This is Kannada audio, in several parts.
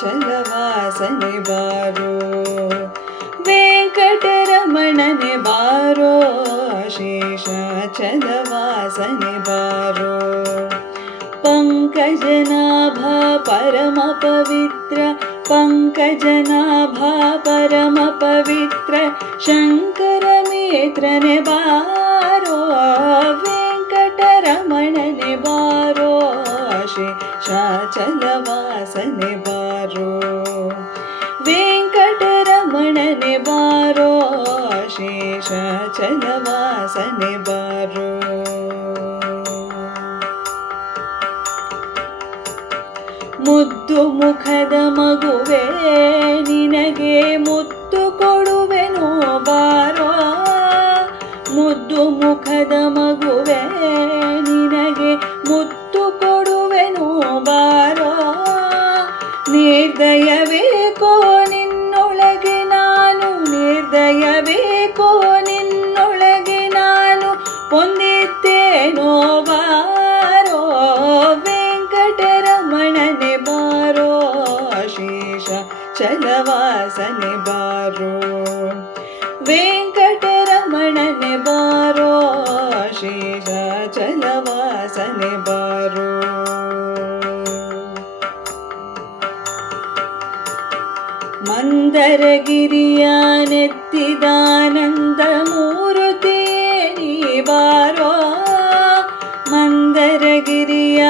ಶೇಷಾಚಲವಾಸನೆ ಬಾರೋ ವೆಂಕಟರಮಣನೆ ಬಾರೋ ಶೇಷಾಚಲವಾಸನೆ ಬಾರೋ पंकजनाभ परम पवित्र पंकजनाभ परम पवित्र शंकर मित्रने बारो वेंकटरमणने बारो शेषाचलवासने बारो वेंकटरमणने बारो शेषाचलवासने बारो ಮುದ್ದು ಮುಖದ ಮಗುವೆ ನಿನಗೆ ಮುತ್ತು ಕೊಡುವೆನು ಬಾರೋ ಮುದ್ದು ಮುಖದ ಮಗುವೆ ನಿನಗೆ ಮುತ್ತು ಕೊಡುವೆನು ಬಾರೋ ನಿರ್ದಯವೇಕೋ ನಿನ್ನೊಳಗೆ ನಾನು ನಿರ್ದಯವೇಕೋ ನಿನ್ನೊಳಗೆ ನಾನು ಹೊಂದಿದ್ದೇನೋ ಬಾರೋ ವೆಂಕಟರಮಣನೆ ಬಾರೋ ಶೇಷಾಚಲವಾಸನೆ ಬಾರೋ ವೆಂಕಟರಮಣನೆ ಬಾರೋ ಶೇಷಾಚಲವಾಸನೆ ಬಾರೋ ಮಂದರಗಿರಿಯ ನೆತ್ತಿದಾನಂದ ಮೂರುತಿಯೇ ನೀ ಬಾರೋ ಮಂದರಗಿರಿಯ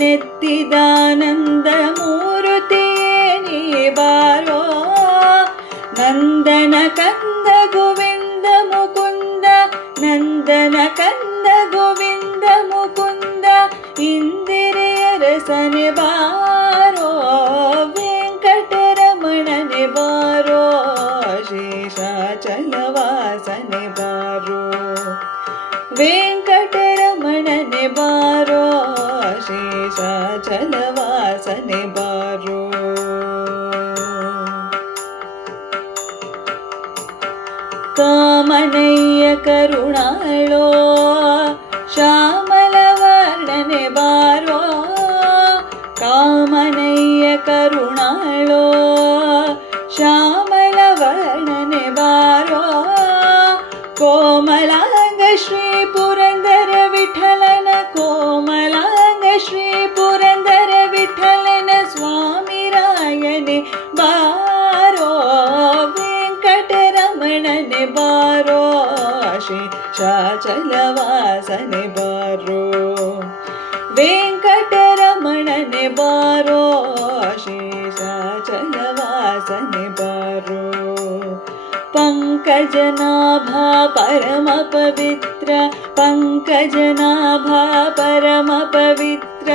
ನೆತ್ತಿದಾನಂದ ಮೂರುತಿಯೇ ನೀ ಬಾರೋ ನಂದನ ಕಂದ ಗೋವಿಂದ ಮುಕುಂದ ನಂದನ ಕಂದ ಗೋವಿಂದ ಮುಕುಂದ ಇಂದಿರೆಯ ರಸನೆ ಬಾರೋ ವೆಂಕಟರಮಣನೆ ಬಾರೋ ಶೇಷಾಚಲವಾಸನೆ ಬಾರೋ ವೆಂಕಟರಮಣನೆ ಬಾರೋ ಶೇಷಾಚಲವಾಸನೆ ಬಾರೋ ಕಾಮನಯ್ಯ ಕರುಣಾಳೋ ಶ್ಯಾಮಲವರ್ಣನೆ ಬಾರೋ ಕಾಮನಯ್ಯ ಕರುಣಾಳೋ ಶ್ಯಾಮಲವರ್ಣನೆ ಬಾರೋ ಕೋಮಲಾಂಗ ಶ್ರೀ ಪುರಂದರ ವಿಠಲನ ಕೋಮಲಾಂಗ ಶ್ರೀ ಪುರಂದರ ವಿಠಲನ ಸ್ವಾಮಿ ರಾಯನೆ ಬಾರೋ ವೆಂಕಟರಮಣನೆ ಬಾರೋ ಶೇಷಾಚಲವಾಸನೆ ಬಾರೋ ವೆಂಕಟರಮಣನೆ ಬಾರೋ ಶೇಷಾಚಲವಾಸನೆ ಬಾರೋ पंकजनाभ परम पवित्र पंकजनाभ परम पवित्र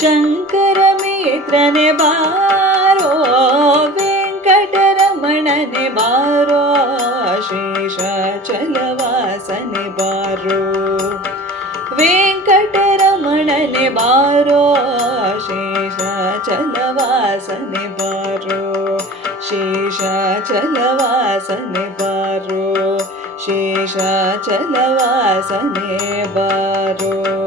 शंकर मित्रने बारो वेंकटरमणने बारो शेषाचलवासने बारो वेंकटरमणने बारो शेषाचलवासने बारो शेषाचलवासने बारो शेषाचलवासने बारो।